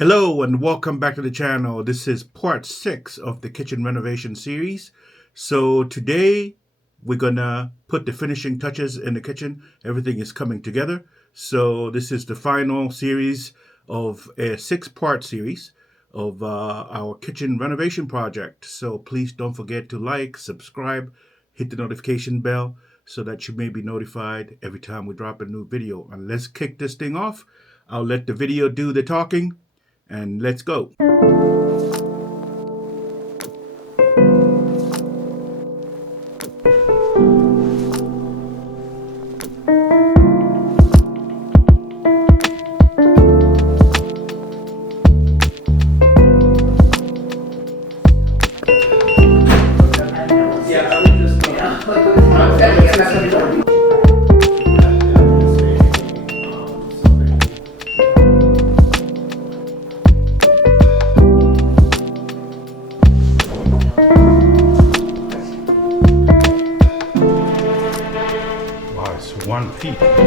Hello and welcome back to the channel. This is part 6 of the kitchen renovation series. So today we're gonna put the finishing touches in the kitchen. Everything is coming together. So this is the final series of a 6-part series of our kitchen renovation project. So please don't forget to like, subscribe, hit the notification bell so that you may be notified every time we drop a new video. And let's kick this thing off. I'll let the video do the talking. And let's go. Wow, it's 1 feet.